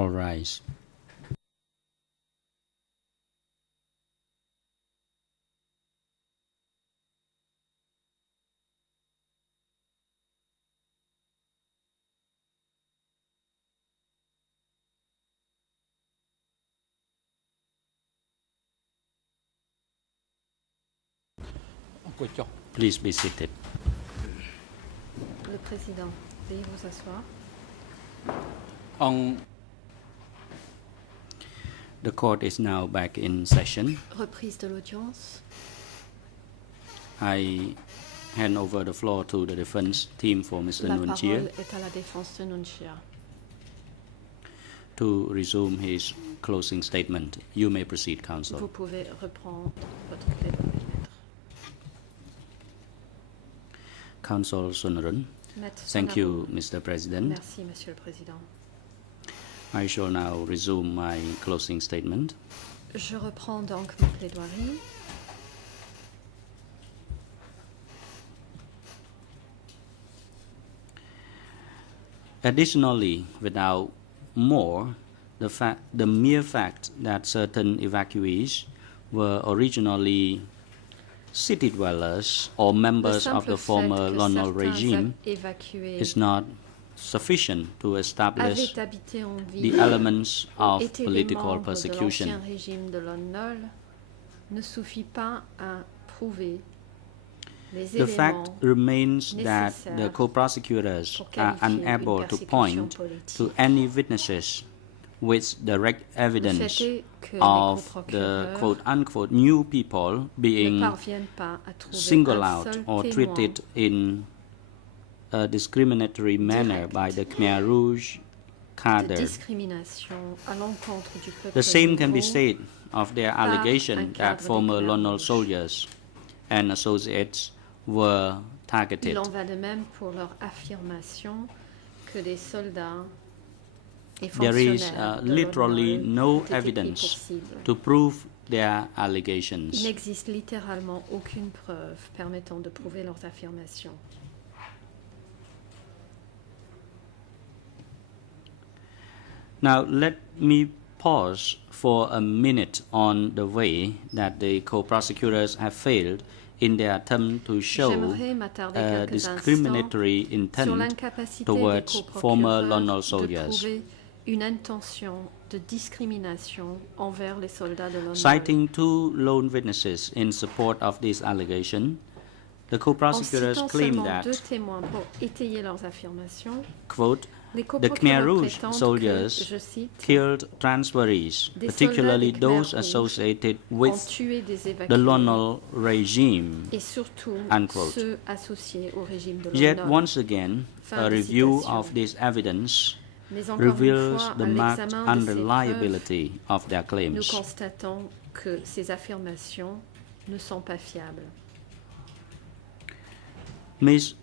All rise. Please be seated. Le Président, veuillez vous asseoir. The court is now back in session. Reprise de l'audience. I hand over the floor to the defense team for Mr. La Nunchia parole est à la défense de Nunchia. to resume his closing statement. You may proceed, counsel. Vous pouvez reprendre votre plaidoirie, maître. Counsel Sunarun. Maître Thank you, Sonaru. Mr. President. Merci, Monsieur le Président. I shall now resume my closing statement. Je reprends donc ma plaidoirie. Additionally, without more, the mere fact that certain evacuees were originally city dwellers or members of the former Lonol regime is not sufficient to establish Avaient habité en the ville elements of étaient des political membres de persecution. l'ancien régime de Lon Nol ne suffit pas à prouver les The fact éléments remains that the nécessaires co-prosecutors pour are qualifier unable une to persécution point politique. to any witnesses with direct Le evidence fait est que les of the coprocureurs quote-unquote new people ne being parviennent pas à trouver singled un out seul or témoin treated in a discriminatory manner direct by the Khmer Rouge de cadre. discrimination à l'encontre du peuple The same can be nouveau said of their par un allegation that cadre des former Khmer Lonol Rouge. soldiers and associates were targeted. Il en va de même pour leur affirmation que des soldats et There is fonctionnaires de literally l'ONU no ont été pris evidence pour cible. to prove their Il allegations. n'existe littéralement aucune preuve permettant de prouver leurs affirmations. Now, let me pause for a minute on the way that the co-prosecutors have failed in their attempt to show J'aimerais m'attarder a quelques instants discriminatory sur intent l'incapacité des towards former coprocureurs Lonol de soldiers. prouver une intention de discrimination envers les soldats de l'ONU. Citing two lone witnesses in support of this allegation, the En co-prosecutors citant claim seulement deux that, témoins pour étayer leurs affirmations, quote, les the coprocureurs Khmer Rouge prétendent soldiers que, je cite, killed transferees, Des particularly soldats des Khmer those Rouges associated ont with tué des the évacués Lonol regime. et surtout Unquote. ceux associés au régime de Yet Lon Nol. once again, Fin a de review citation. of this evidence Mais encore une reveals fois, the à marked l'examen de ces preuves, unreliability of their nous claims. constatons que ces affirmations ne sont pas fiables. Ms.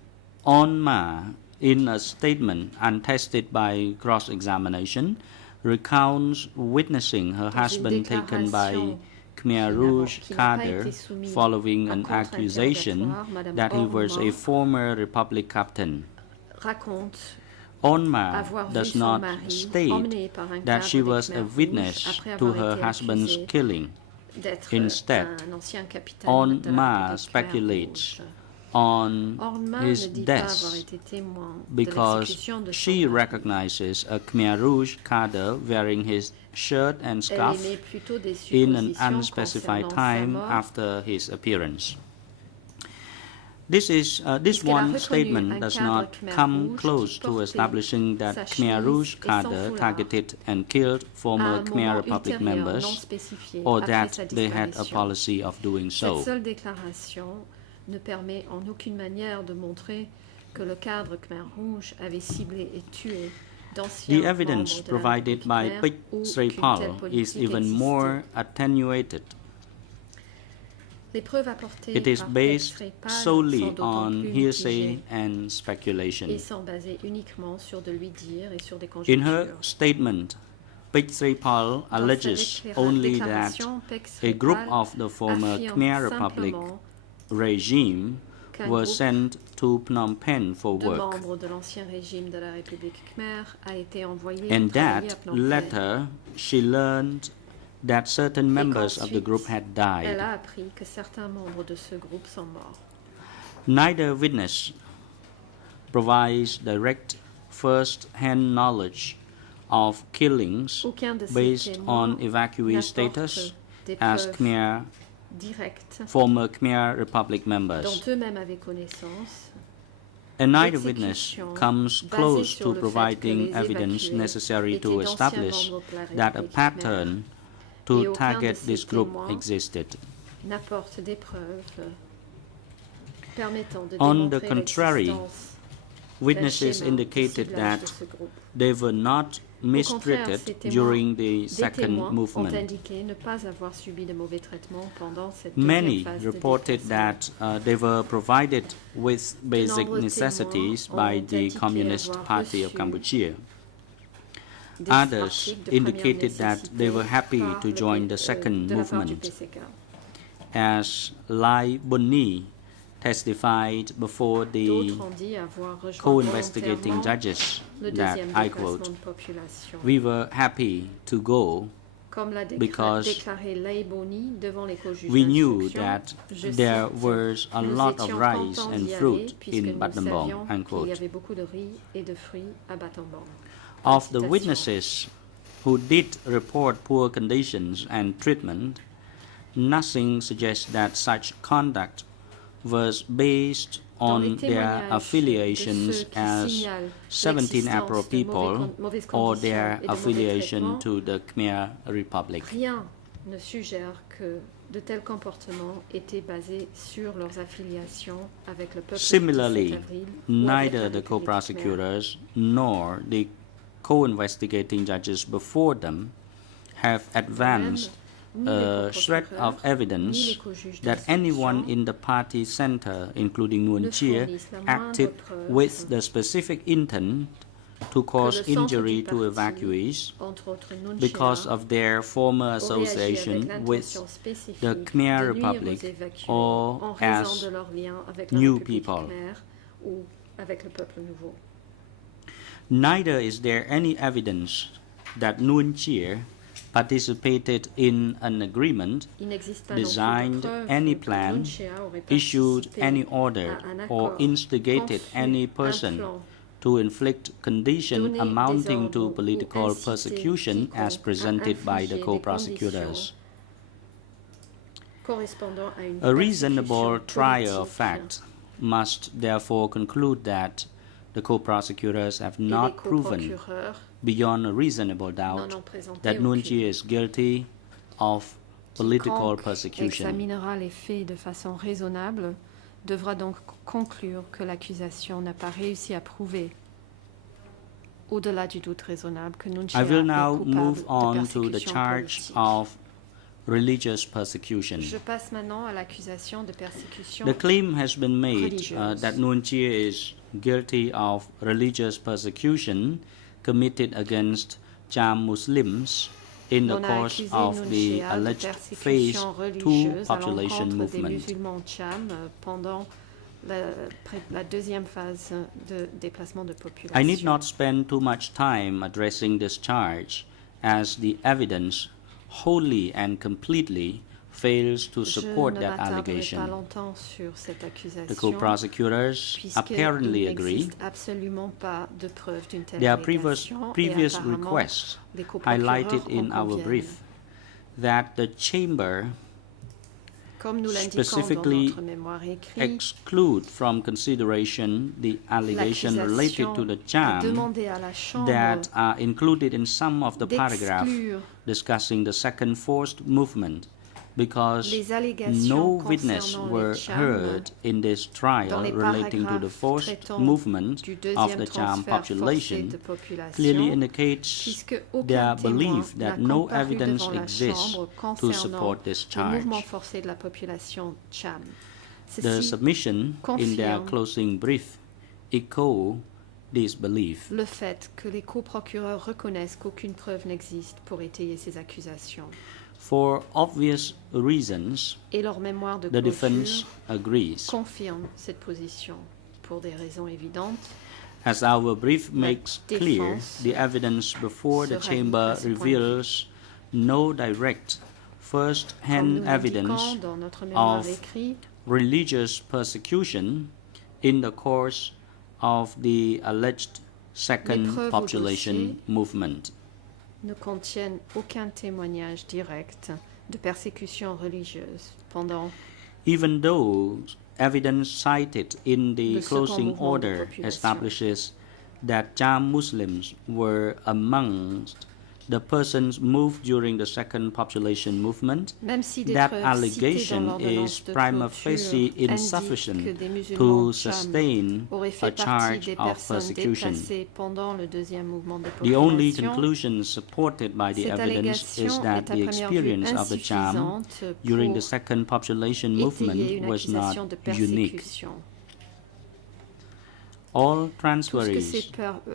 On Ma, in a statement untested by cross-examination, recounts witnessing her Dans une husband taken by déclaration Khmer Rouge qui n'a pas cadre été soumise following à an accusation contre-interrogatoire, Madame that he was a Orma former Republic captain. raconte On Ma avoir vu does son not mari state emmené par un that cadre she des was Khmer a Rouges witness après to avoir her été husband's accusé killing. d'être Instead, un ancien capitaine On de la Ma République Khmer speculates Rouge. on Orma his ne dit pas avoir death été témoin de because l'exécution de son she mari. recognizes a Khmer Rouge cadre wearing his shirt and Elle scarf émet plutôt des in an suppositions unspecified concernant sa time mort, after his appearance. This puisqu'elle a one reconnu statement un does cadre not Khmer come Rouge close qui to portait establishing that sa Khmer chemise Rouge et son cadre foulard targeted and killed à former un Khmer moment Republic ultérieur non members spécifié or après that sa they had a disparition. policy of doing so. Cette seule déclaration ne permet en aucune manière de montrer que le cadre Khmer Rouge avait ciblé et tué d'anciens The evidence membres de la provided République by Khmer Pich ou Sripal qu'une telle is politique even existait. more attenuated. Les preuves apportées It is par based Pech Sripal solely sont d'autant on plus hearsay mitigées and speculation. et sont basées uniquement sur de lui-dire et sur des In her conjectures. statement, Pich Sripal Dans sa alleges only that déclaration, Pech a group Sripal of the former affirme Khmer Republic simplement regime qu'un were groupe sent to Phnom Penh for de work, membres de l'ancien régime de la République Khmer a été envoyé and travailler à that Phnom Penh. later she learned that certain members of the group had Elle died. a appris que certains membres de ce groupe sont morts. Neither witness provides direct first-hand knowledge of killings Aucun de ces based témoins on evacuee status n'apporte des as preuves Khmer, directes former Khmer Republic dont members. eux-mêmes avaient connaissance. And neither witness L'exécution comes basée close sur to le fait que providing les evidence évacués necessary to étaient d'anciens establish membres de la that a République pattern khmer, et to aucun de target ces this group témoins existed. n'apporte des preuves permettant de On the démontrer contrary, l'existence witnesses d'un schéma de indicated ciblage de that ce groupe. they were not Au contraire, mistreated ces témoins, during the des second témoins ont movement. indiqué ne pas avoir subi de mauvais traitements pendant cette Many deuxième phase de reported déplacement. that they were provided with basic nombreux necessities témoins by ont the indiqué Communist avoir Party of reçu Cambodia. Des Others articles de première indicated that they were happy nécessité to par join le the second de la part du movement. PCK. As Lai Bunni testified before the D'autres ont dit avoir rejoint co-investigating volontairement judges le that deuxième I déplacement quote, de population. "We were happy to go Comme l'a because déclaré Lai Boni devant les co-juges we knew d'instruction, that je there cite, was a nous lot of étions rice contents and d'y aller fruit puisque in nous Battambang." savions qu'il y Unquote. avait beaucoup de riz et de fruits à Battambang. Of the Citation. witnesses who did report poor conditions and treatment, nothing suggests that such conduct was based Dans les on their témoignages de affiliations ceux qui as signalent 17 Apro l'existence de people mauvaises or conditions their et de mauvais affiliation traitements, to the Khmer Republic. rien ne suggère que de tels comportements étaient basés sur leurs affiliations avec le peuple du 17 Similarly, avril ou avec la neither the République khmer. co-prosecutors nor the co-investigating judges before them have advanced Ni a les shred coprocureurs, of ni les evidence co-juges that anyone d'instruction in the party center, including Nuon ne Chea, fournissent la moindre acted preuve with the specific intent to cause que le centre injury du to parti, evacuees entre autres Nuon because Chea, of their former ont réagi avec association with l'intention spécifique the Khmer de nuire aux Republic évacués or en raison as de leur lien avec la new République people. khmer ou avec le peuple nouveau. Neither is there any evidence that Nuon Chea participated in an agreement, Il n'existe pas non plus de designed preuve any que plan, Nuon Chea aurait issued participé any order, à un or accord, instigated conçu any un person plan, to inflict condition donné amounting des to ordres ou political inciter persecution as quiconque presented à by infliger the des co-prosecutors. correspondant à une A reasonable persécution trier of politique. fact must therefore conclude that the co-prosecutors have Et les not proven coprocureurs beyond a reasonable n'en doubt ont présenté that Nuon aucune. Chea is guilty of political Quiconque persecution. examinera les faits de façon raisonnable devra donc conclure que l'accusation n'a pas réussi à prouver, au-delà du doute raisonnable, que Nuon Chea I will est now coupable move de on to the persécution charge politique. of religious persecution. Je passe maintenant à l'accusation de persécution. The claim has been made religieuse. that Nuon Chea is guilty of religious persecution committed against Cham Muslims in the On a course accusé of Nuon the Chea de alleged Phase persécution 2 religieuse à population l'encontre des movement. musulmans Cham pendant la deuxième phase de déplacement de population. I need not spend too much time addressing this charge, as the evidence wholly and completely fails to support Je ne that m'attarderai pas allegation. longtemps sur cette The accusation, co-prosecutors apparently puisqu'il agree. n'existe absolument pas de preuve d'une telle Their previous allégation et apparemment requests les coprocureurs highlighted in en our conviennent. brief that the chamber Comme nous l'indiquons dans specifically notre mémoire écrite, exclude from consideration the allegation related to the a Cham demandé à la Chambre that are included in some of the paragraphs d'exclure discussing the second forced movement, because les allégations no witness concernant were les Cham heard in this trial dans les relating to the paragraphes forced traitant movement du of deuxième the Cham transfert forcé population de population, clearly indicates puisque aucun their témoin belief n'a that no comparu evidence devant la exists Chambre to concernant support this le mouvement charge. forcé de la population Cham. The Ceci submission in their confirme closing brief echo this belief. le fait que les coprocureurs reconnaissent qu'aucune preuve n'existe pour étayer ces accusations. For obvious reasons, Et leur mémoire de the clôture defense agrees. confirme cette position pour des raisons évidentes. As our brief La makes clear, défense the evidence before the se rallie chamber à ce point de vue. reveals no direct Comme first-hand nous l'indiquons evidence dans notre mémoire of écrit, religious persecution in the course of the alleged second preuves au population dossier movement. ne contiennent aucun témoignage direct de persécution religieuse pendant Even though evidence cited in the le second closing mouvement de order population. establishes that Cham Muslims were amongst the persons moved during the second population movement, Même si des that preuves citées dans allegation l'ordonnance is de prima clôture facie indiquent que insufficient des musulmans to Cham sustain auraient a fait partie charge des of personnes persecution. déplacées pendant le deuxième mouvement de The only population. conclusion supported by the Cette evidence is allégation that est à the première vue experience of the Cham insuffisante during the pour second population étayer movement une was not accusation de unique. persécution. All Tout ce que transferees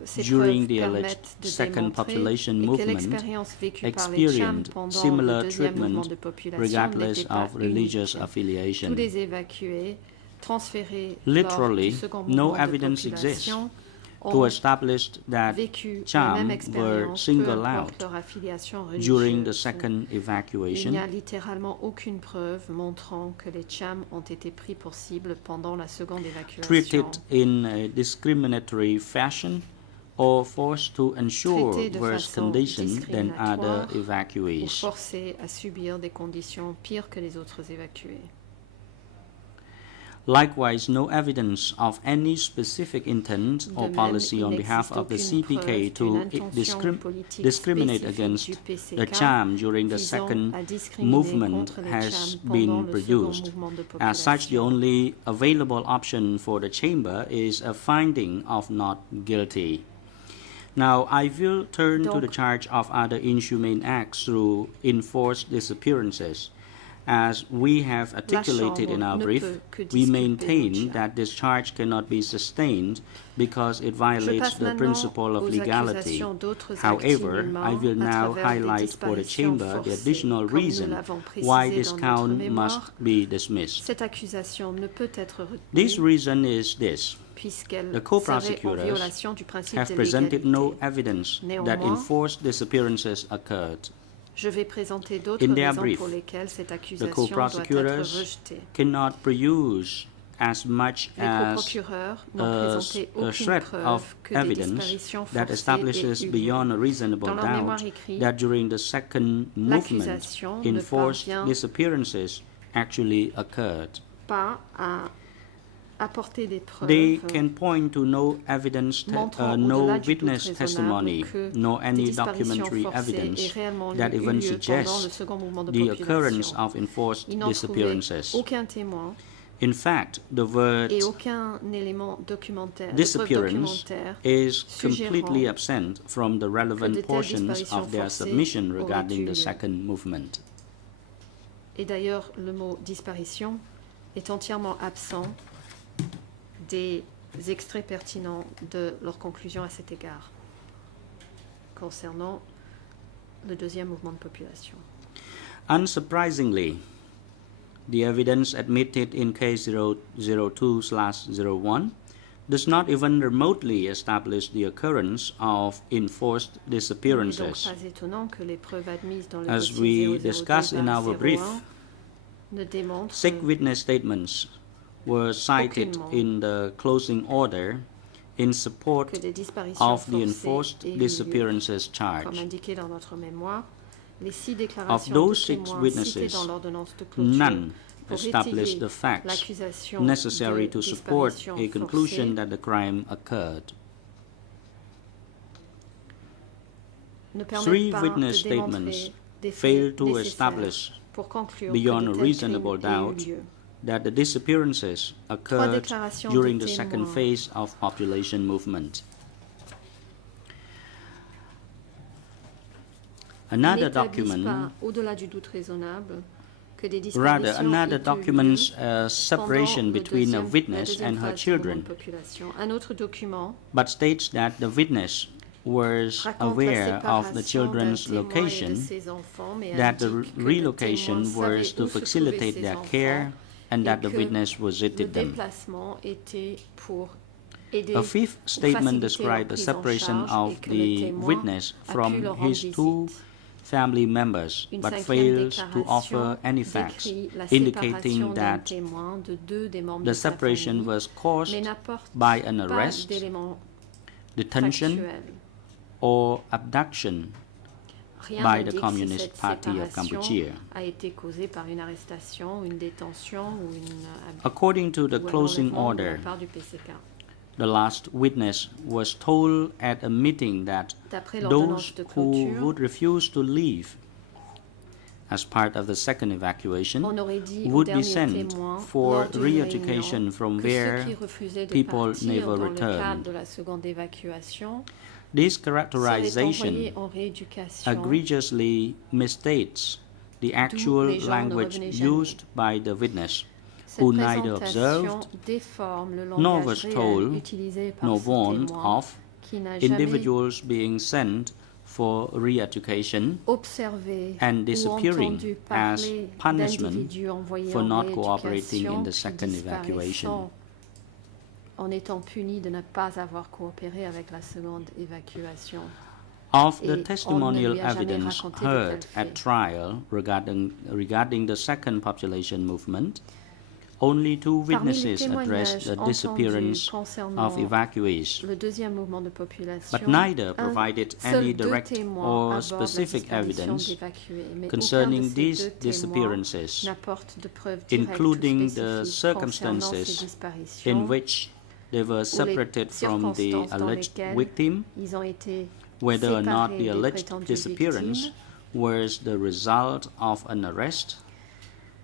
ces during preuves the alleged permettent de second démontrer population est que movement l'expérience vécue par les Cham experienced pendant le similar deuxième mouvement treatment de population regardless n'était pas of religious unique. affiliation. Tous les évacués transférés Literally, lors du second no mouvement de evidence exists population to ont establish that vécu la Cham même were expérience, singled peu out importe leur affiliation during the religieuse. second Il evacuation. n'y a littéralement aucune preuve montrant que les Cham ont été pris pour cible pendant la seconde évacuation. Treated in a discriminatory fashion or forced to ensure Traités de worse façon conditions than other discriminatoire ou evacuees. forcés à subir des conditions pires que les autres évacués. Likewise, no evidence of any specific intent De or même, policy il on behalf n'existe of the aucune CPK preuve to d'une intention politique discriminate spécifique against du the PCK Cham during the visant second à discriminer movement contre les has Cham pendant been le second produced. mouvement de As such, the population. only available option for the chamber is a finding of not guilty. Now, I will turn to the Donc- charge of other inhumane acts through enforced disappearances. As we have articulated in our Chambre ne brief, peut que we disculper maintain le Cham. that this charge cannot be sustained because it Je violates passe the maintenant principle of aux legality. accusations d'autres actes However, I inhumains will à now travers des highlight for the disparitions chamber the forcées. additional Comme nous reason l'avons précisé why dans this notre count mémoire, must be dismissed. Cette accusation ne peut être This retenue reason is this. puisqu'elle The serait en co-prosecutors violation du principe have de presented légalité. no evidence that Néanmoins, enforced disappearances occurred. Je vais présenter d'autres In their raisons brief, pour lesquelles cette The accusation doit être co-prosecutors rejetée. cannot produce as much Les as coprocureurs n'ont a présenté aucune shred preuve of que des evidence disparitions that forcées establishes aient eu beyond lieu. a reasonable Dans leur mémoire doubt écrit, that during the second movement, l'accusation ne enforced parvient disappearances actually occurred. pas à apporter des preuves They can point to no evidence, montrant no au-delà du doute witness raisonnable testimony, que nor des any disparitions documentary forcées aient evidence réellement that eu even lieu pendant le suggests second mouvement de the occurrence population. of enforced Ils n'ont trouvé disappearances. aucun témoin In fact, the word et aucun élément documentaire, de preuve disappearance documentaire is suggérant completely absent from the que de relevant telles portions disparitions of their forcées submission auraient regarding eu the lieu. second movement. Et d'ailleurs, le mot disparition est entièrement absent des extraits pertinents de leurs conclusions à cet égard, concernant le deuxième mouvement de population. Unsurprisingly, the evidence admitted in case 002/01 does not even remotely establish the occurrence of enforced Il n'est donc disappearances. pas étonnant que les preuves admises dans le As dossier we discussed in our 002/01 brief, ne démontrent Sick witness statements were cited Aucunement. in the closing order in support que des disparitions of the forcées enforced aient eu lieu. disappearances Comme charge. indiqué dans notre mémoire, les 6 déclarations those de 6 témoins citées witnesses, dans l'ordonnance de clôture None pour established étayer the facts l'accusation necessary de to support disparition a conclusion forcée that the crime occurred. ne Three permettent pas witness de démontrer statements des fail faits to nécessaires establish pour conclure beyond que a de tels reasonable crimes aient eu doubt lieu. that the disappearances occurred déclarations de during the second témoins. phase of population movement. Another N'établissent document, pas, au-delà du doute raisonnable, que des rather, disparitions another aient eu documents lieu separation pendant le between a deuxième- witness la deuxième and her phase du mouvement children, de population. Un autre document but states that the witness was raconte aware la of the séparation children's d'un témoin et de location, ses enfants, mais that the indique que le relocation témoin was savait to où se trouvaient facilitate ses their enfants care and et that the que witness le visited them. déplacement était pour aider A fifth ou statement faciliter leur described the prise en separation charge et of que le the témoin witness a pu from leur rendre his two visite. family members, Une but cinquième fails to offer déclaration any facts décrit la indicating séparation d'un that témoin de deux des membres the de sa separation famille, was caused mais n'apporte by an pas arrest, d'éléments detention, factuels. or abduction Rien by the n'indique si Communist cette Party of séparation Cambodia. a été causée par une arrestation, une détention ou According to the ou un closing enlèvement de order, la part du PCK. the last witness was told at a meeting that D'après those l'ordonnance de who clôture, would refuse to leave as part of the second evacuation on aurait dit au would be dernier sent témoin for lors d'une re-education réunion from que ceux where qui refusaient de people partir never dans le returned. cadre de la seconde évacuation This seraient characterization envoyés en rééducation, egregiously misstates the actual les gens ne language revenaient jamais. used by the witness, Cette who neither présentation observed déforme le nor langage was réel told utilisé par nor ce warned témoin of qui n'a jamais individuals being sent for re-education observé and ou disappearing entendu as parler punishment d'individus envoyés for en not cooperating in rééducation the qui second evacuation. disparaissant en étant punis de ne pas avoir coopéré avec la seconde évacuation. Of Et the on ne testimonial lui a jamais evidence raconté de heard tels at faits. trial regarding the second population movement, only two Parmi les witnesses addressed témoignages the entendus disappearance concernant of evacuees, le deuxième mouvement de population, but neither un provided seul any deux direct témoins or abordent la specific disparition evidence d'évacués, mais concerning aucun de ces these deux témoins disappearances, n'apporte de preuves directes ou including the spécifiques concernant ces circumstances disparitions in which they were separated from the circonstances dans alleged lesquelles victim, ils ont été whether or not séparés the des alleged prétendues disappearance victimes. was the result of an arrest,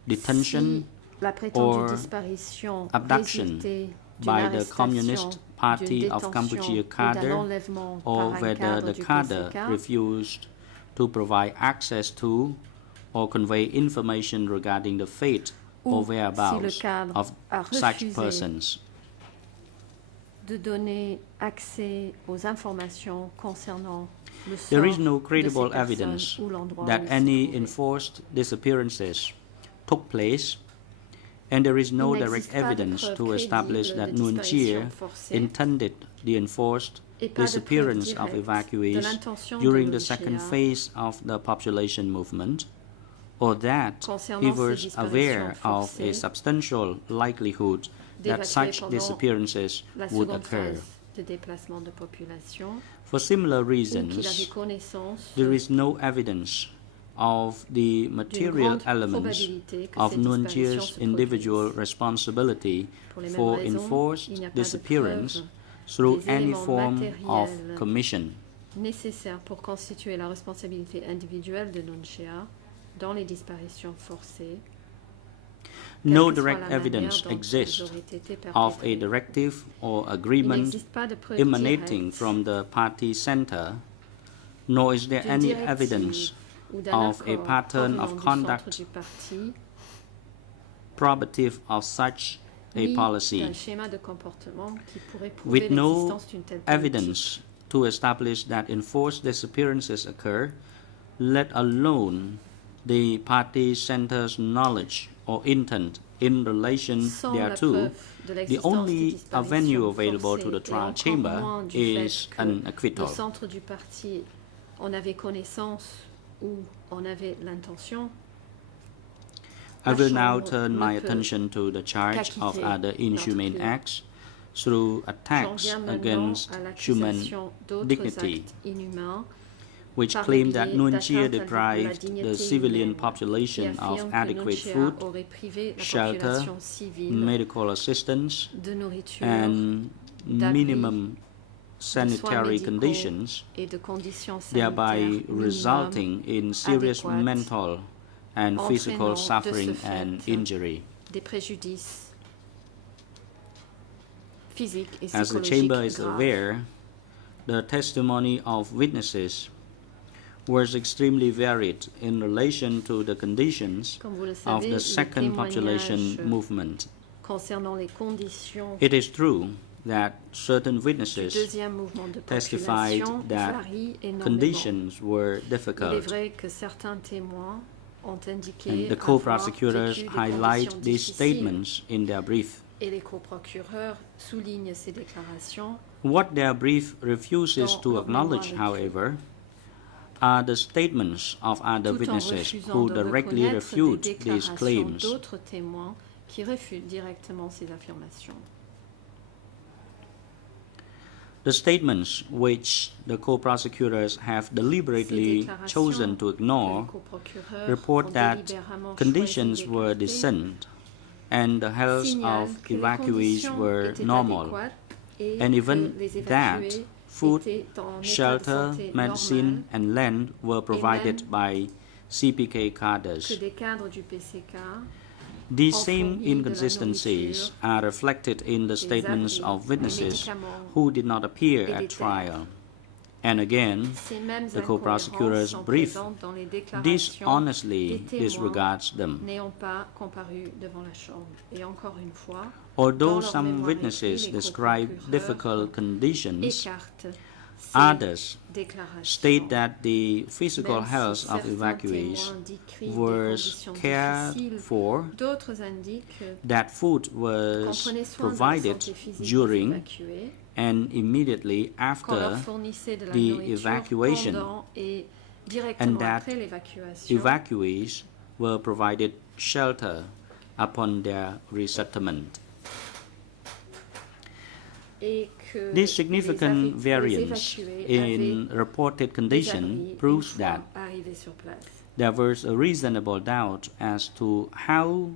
detention, Si la prétendue or disparition abduction résultait d'une by the arrestation, Communist Party d'une of détention Cambodia ou d'un cadre, enlèvement or par un whether cadre the du cadre PCK, refused to provide access to or convey information regarding the fate ou or si le whereabouts cadre of a such refusé persons. de donner accès aux informations concernant le sort There is no de ces credible personnes evidence ou l'endroit où that ils se any trouvaient. enforced disappearances took place, and there is no Il direct n'existe pas de evidence preuves to establish crédibles that de Nuon Chea disparition forcée intended the enforced et pas de preuves disappearance of directes de evacuees l'intention de during the Nuon second Chea phase of the population movement, or that concernant he ces was disparitions aware of a forcées substantial likelihood that d'évacuer such pendant disappearances la would seconde occur. phase de déplacement de population, For similar ou qu'il avait reasons, connaissance there is no evidence of the d'une material grande elements probabilité que of ces Nuon disparitions Chea's se individual produisent. responsibility Pour les mêmes for raisons, enforced il n'y a pas de disappearance preuve through des any éléments form of matériels commission. nécessaires pour constituer la responsabilité individuelle de Nuon Chea dans les disparitions forcées. No quelle que soit direct la manière evidence dont elles exists auraient été of a perpétrées. directive or Il agreement n'existe pas de preuves emanating directes from the party center, nor is there d'une any directive evidence ou d'un of a accord pattern of provenant du conduct centre du parti, probative of such a ni policy, d'un schéma de comportement qui pourrait prouver with no l'existence d'une telle politique. evidence to establish that enforced disappearances occur, let alone the party center's knowledge or intent in relation Sans la thereto. preuve de The l'existence des only disparitions avenue available to forcées the et trial encore chamber moins du is fait que an le acquittal. centre du parti en avait connaissance ou en avait l'intention. I will now Chambre turn ne my peut attention to the charge of qu'acquitter other inhumane notre acts through J'en attacks viens maintenant against à human l'accusation d'autres dignity, actes inhumains which par claim le that biais Nuon Chea d'atteinte à la deprived dignité the civilian humaine, population qui of affirme que adequate Nuon Chea food, aurait privé la shelter, population civile medical assistance, de nourriture and d'abri, minimum sanitary médicaux conditions, et de conditions thereby sanitaires minimum, resulting in serious adéquates, mental and physical entraînant de ce suffering fait and injury. des préjudices physiques et As the psychologiques chamber is graves. aware, the testimony of witnesses was extremely varied in relation to the conditions Comme vous le of savez, the les second population témoignages movement. concernant les conditions It is true that certain du witnesses deuxième mouvement de testified population that varie énormément. conditions were Il est difficult, vrai que certains témoins ont indiqué and the avoir co-prosecutors vécu des highlight conditions these difficiles. statements in their brief. Et les coprocureurs soulignent ces déclarations. What their brief refuses Dans to leur acknowledge, mémoire however, are the statements of other tout en witnesses refusant who de directly reconnaître des refute these déclarations claims. d'autres témoins qui réfutent directement ces affirmations. The statements which the co-prosecutors have Ces deliberately déclarations chosen to que les ignore coprocureurs report ont that délibérément conditions choisi were d'écarter decent and the health signalent of que les evacuees conditions were étaient normal, adéquates et and que even les that évacués food, étaient en état de shelter, santé medicine, normal, and land were provided by CPK que cadres. des cadres du PCK These ont same fourni de la inconsistencies nourriture, are reflected in the statements abris, of des witnesses médicaments who did not appear et at des trial. And again, Ces mêmes the co-prosecutors' incohérences sont brief présentes dans les déclarations dishonestly des témoins disregards them. n'ayant pas comparu devant la Chambre. Et encore une fois, Although dans leur some mémoire witnesses écrite, les describe coprocureurs difficult conditions, écartent ces others déclarations. state that the physical Même si health of certains evacuees témoins décrivent des was conditions cared difficiles, for, d'autres indiquent that food qu'on was prenait soin de la provided santé physique des during évacués, and immediately qu'on leur after fournissait de la the nourriture evacuation, pendant et and directement that après l'évacuation, evacuees were provided shelter upon their resettlement. et que This significant les variance évacués in avaient reported des condition abris une proves fois that arrivés sur place. there was a reasonable doubt as to how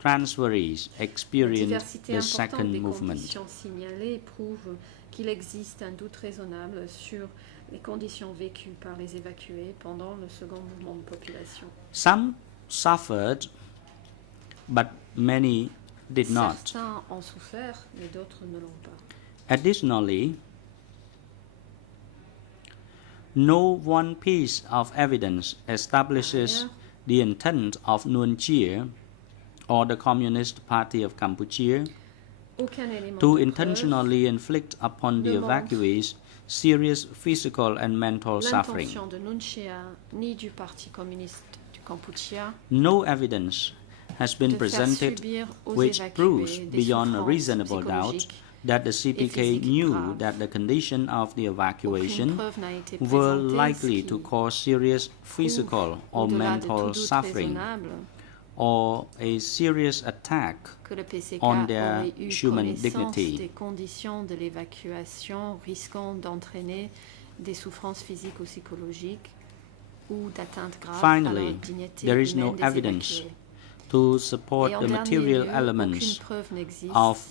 transferees La experienced diversité the importante second des movement. conditions signalées prouve qu'il existe un doute raisonnable sur les conditions vécues par les évacués pendant le second mouvement de population. Some suffered, but many did not. Certains ont souffert, mais d'autres ne l'ont pas. Additionally, no one piece of evidence establishes the intent of Nuon Chea or the Communist Party of Cambodia Aucun élément to de intentionally inflict upon the ne montre evacuees serious physical and mental preuve suffering. l'intention de Nuon Chea ni du Parti communiste du Kampuchea No evidence has been de faire presented subir aux which évacués proves des beyond a souffrances reasonable doubt psychologiques. that the CPK physiques knew graves. that the condition of the Aucune evacuation preuve n'a été were présentée, likely ce to qui cause serious physical or au-delà de mental tout doute suffering raisonnable, or a serious attack que le PCK on their aurait eu human connaissance dignity. des conditions de l'évacuation risquant d'entraîner des souffrances physiques ou psychologiques ou d'atteintes graves à la Finally, dignité there is humaine no des evidence évacués. to support Et en the dernier material lieu, elements aucune preuve n'existe of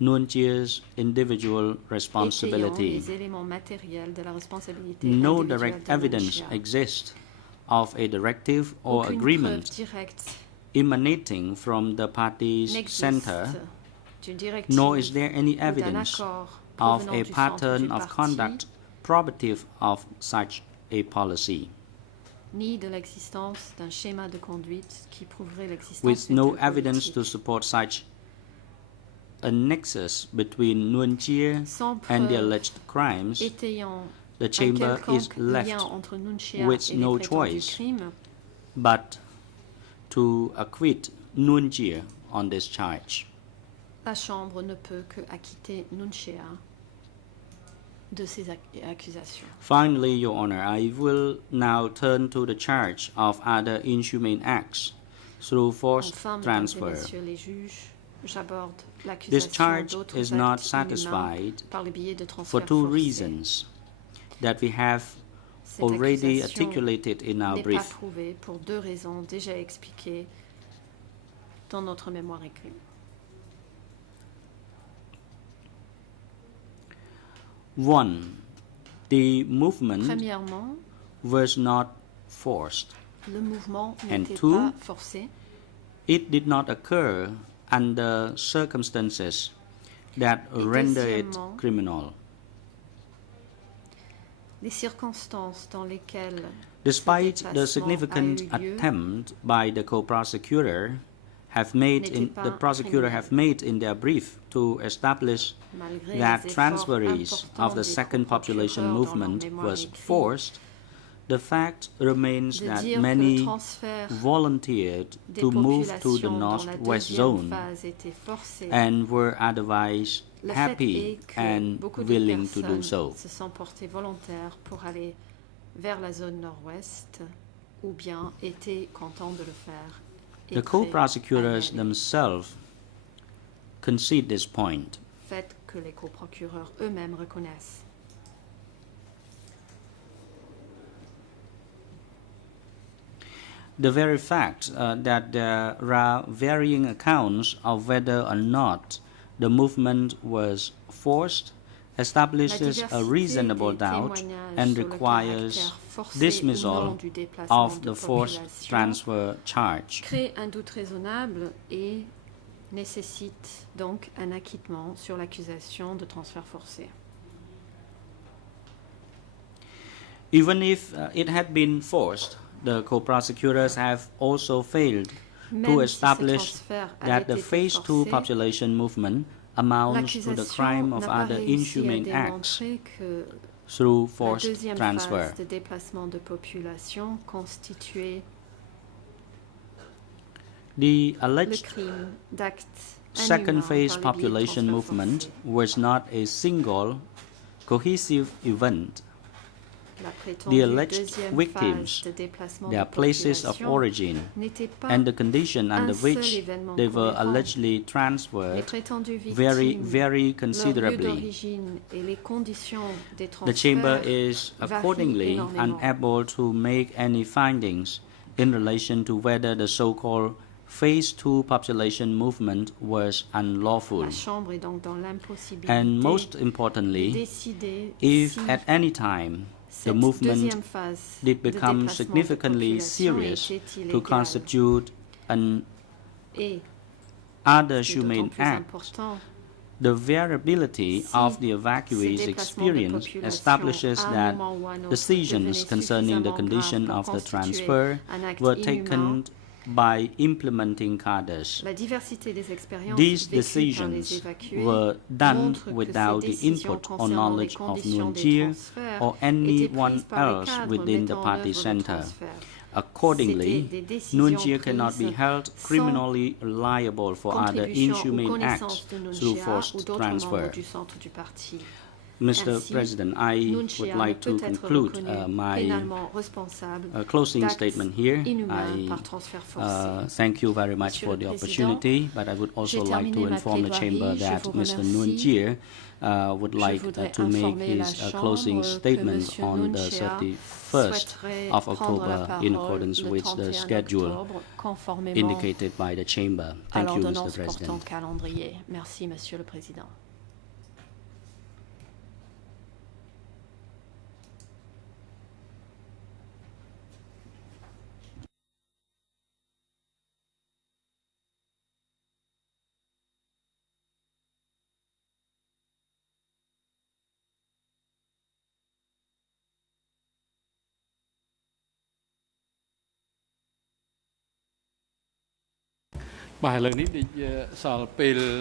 Nuon Chea's individual étayant responsibility. les éléments matériels de la responsabilité No individuelle direct de Nuon evidence Chea. exists of a directive or Aucune agreement preuve directe emanating from the party's n'existe center, d'une directive nor is there any ou d'un evidence accord of provenant a du centre pattern du of parti, conduct probative of such a policy, ni de l'existence d'un schéma de conduite qui prouverait l'existence with de no telle evidence politique. to support such a nexus between Nuon Chea Sans and the preuve alleged crimes. étayant The un chamber is quelconque left lien entre Nuon Chea with et les no prétendus choice crimes, but to acquit Nuon Chea on this charge. la Chambre ne peut que acquitter Nuon Chea de ces accusations. Finally, Your Honor, I will now turn to the charge of other inhumane acts through forced Enfin, mesdames et transfer. messieurs les juges, j'aborde This l'accusation charge d'autres is not actes inhumains satisfied par le biais de for transferts two forcés. reasons that we have Cette already accusation articulated in our n'est pas brief. prouvée pour deux raisons déjà expliquées dans notre mémoire écrite. One, the movement Premièrement, was not forced. le mouvement And n'était two, pas forcé. It did not occur under circumstances that Et render it deuxièmement, criminal. Les circonstances dans lesquelles Despite ce the déplacement significant a eu lieu attempt by the co-prosecutor have made n'était pas the prosecutor have made in their brief to establish malgré that les efforts transferees importants of the des second population coprocureurs dans leur movement mémoire was écrite, forced, the fact remains de that dire que le many transfert volunteered des to move to the populations dans la northwest deuxième zone phase était forcée. and were otherwise Le fait happy est que and beaucoup de willing to do personnes so. se sont portées volontaires pour aller vers la zone nord-ouest ou bien étaient contents de le faire. et The prêts à y co-prosecutors aller. themselves concede this point. Fait que les coprocureurs eux-mêmes reconnaissent. The very fact that there are varying accounts of whether or not the movement was forced establishes a reasonable doubt and requires dismissal of the forced transfer charge. Crée un doute raisonnable et nécessite donc un acquittement sur l'accusation de transfert forcé. Even if it had been forced, the co-prosecutors have also failed to establish that the Phase 2 population movement amounts to the crime of other inhumane acts through forced transfer. De déplacement de population constituait The le alleged crime d'actes second inhumains phase par le biais de population transfert movement forcé. was not a single cohesive event. La The prétendue alleged deuxième victims, phase de déplacement their de places of population origin, n'était pas and the condition un under seul which événement they were cohérent. allegedly Les transferred prétendues vary victimes, very leur lieu considerably. d'origine et les conditions des The chamber transferts is varient accordingly énormément. unable to make any findings in relation to whether the so-called Phase 2 population movement was unlawful. La Chambre est donc dans l'impossibilité And most de importantly, décider if si at any time the cette movement deuxième phase did de become déplacement de significantly population serious était to illégale. constitute an Et other c'est d'autant humane plus act, important the variability si of the ces evacuees' déplacements de experience population establishes à un that moment ou à un autre decisions devenaient concerning the suffisamment condition graves of pour the constituer transfer un acte were inhumain. taken by implementing cadres. La diversité des expériences These vécues par les decisions évacués were done montre que without ces the décisions input or concernant les knowledge of conditions des Nuon transferts or étaient anyone prises par les else cadres within the mettant en party œuvre le center. transfert. Accordingly, C'était des décisions Nuon cannot be prises held sans criminally liable for other contribution ou inhumane connaissance acts de Nuon through ou forced d'autres transfer. membres du centre du parti. Mr. Ainsi, President, I Nuon would ne like to peut être conclude reconnu my pénalement responsable closing d'actes statement here. inhumains par transfert forcé. Thank you very much Monsieur for le the Président, opportunity, but I would also j'ai like to terminé ma inform the chamber plaidoirie. Je that vous Mr. remercie. Nuon would Je like voudrais to make informer la his closing Chambre que statement Monsieur on the Nuon 31st souhaiterait of prendre la October in parole accordance le with the 31 schedule octobre, conformément indicated by the chamber. à Thank you, Mr. l'ordonnance portant President. calendrier. Merci, Monsieur le Président.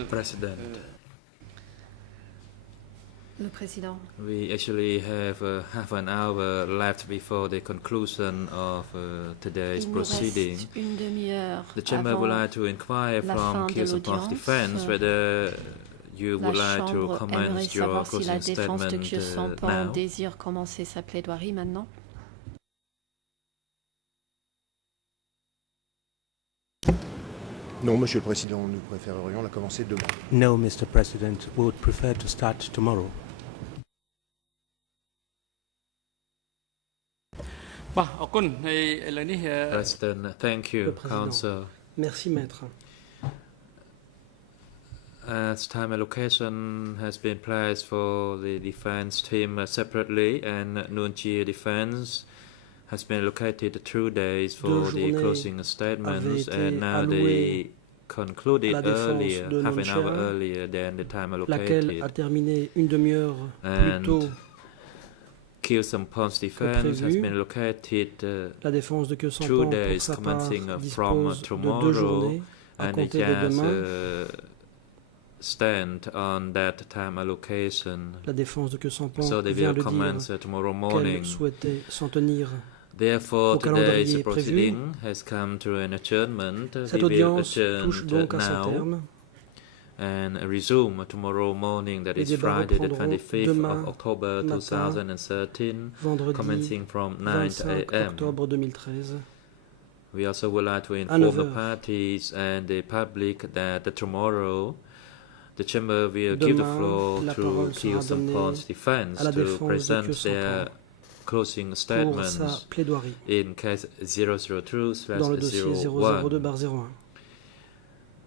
President, Le Président, we actually have half an hour left before the conclusion of today's il nous proceeding. reste une demi-heure The chamber would avant like to inquire la from fin de Kirsten Park's l'audience. defense whether you la would like to Chambre aimerait commence your savoir si la closing défense de statement Kyosampan now. désire commencer sa plaidoirie maintenant. Non, Monsieur le Président, nous préférerions la commencer demain. No, Mr. President, we would prefer to start tomorrow. President, thank you, Counsel. Merci, Maître. As time allocation has been placed for the defense team separately, and Nuon defense has been allocated 2 days for the closing statements, and now they concluded earlier, half an hour earlier than the time laquelle a allocated. terminé une demi-heure plus tôt. Kyosampan's defense has been allocated La défense de 2 Kyosampan, pour days sa part, commencing from dispose de 2 tomorrow, journées. à and the compter de judge demain, stand on that time allocation. la défense de Kyosampan So they vient will de dire commence tomorrow morning. qu'elle souhaitait s'en tenir. Therefore, au calendrier today's prévu. proceeding has come to an adjournment. Cette We will audience adjourn touche donc à son now terme. and resume tomorrow morning, that Les is débats Friday, the reprendront 25th demain of October matin, 2013, vendredi commencing from 9 25 a.m. octobre 2013. We also would like to À inform 9 the heures. parties and the public that tomorrow the Chamber will give the Demain, floor la to parole sera Kyosampan's defense à la to défense de present Kyosampan their closing pour sa statements plaidoirie in case dans le dossier 002/01. 002/01.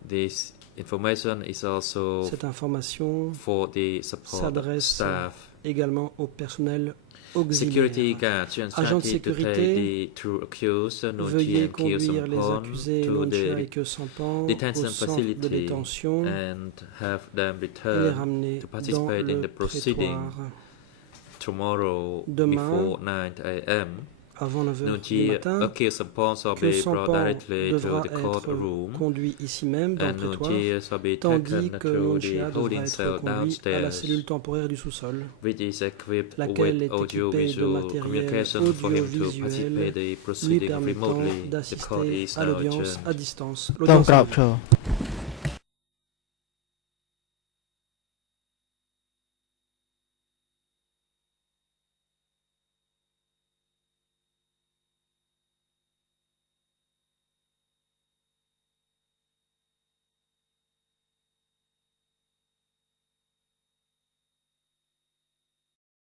This information is also Cette information for the support s'adresse staff. également au personnel Security auxiliaire. guards Agents de instructed to take sécurité, the two accused, Nunchi Veuillez and conduire les Kyosampan, accusés to Nonchia et the Kyosampan au detention centre de facility détention and have them et les return ramener to dans participate in le the proceeding prétoire tomorrow Demain, before 9 a.m. avant 9 heures du Nunchi matin. Kyosampan shall be brought Kyosampan directly to devra the être courtroom, conduit ici même dans le and prétoire, Nunchi shall be tandis taken que to the Nonchia devra holding être cell conduit à la downstairs, cellule temporaire du sous-sol, which is equipped laquelle with est équipée de audio-visual matériel communication for him to audiovisuel participate in the lui proceeding permettant remotely. The court d'assister is à now l'audience adjourned. à distance. ต้อง L'audience กราบ est เชิญ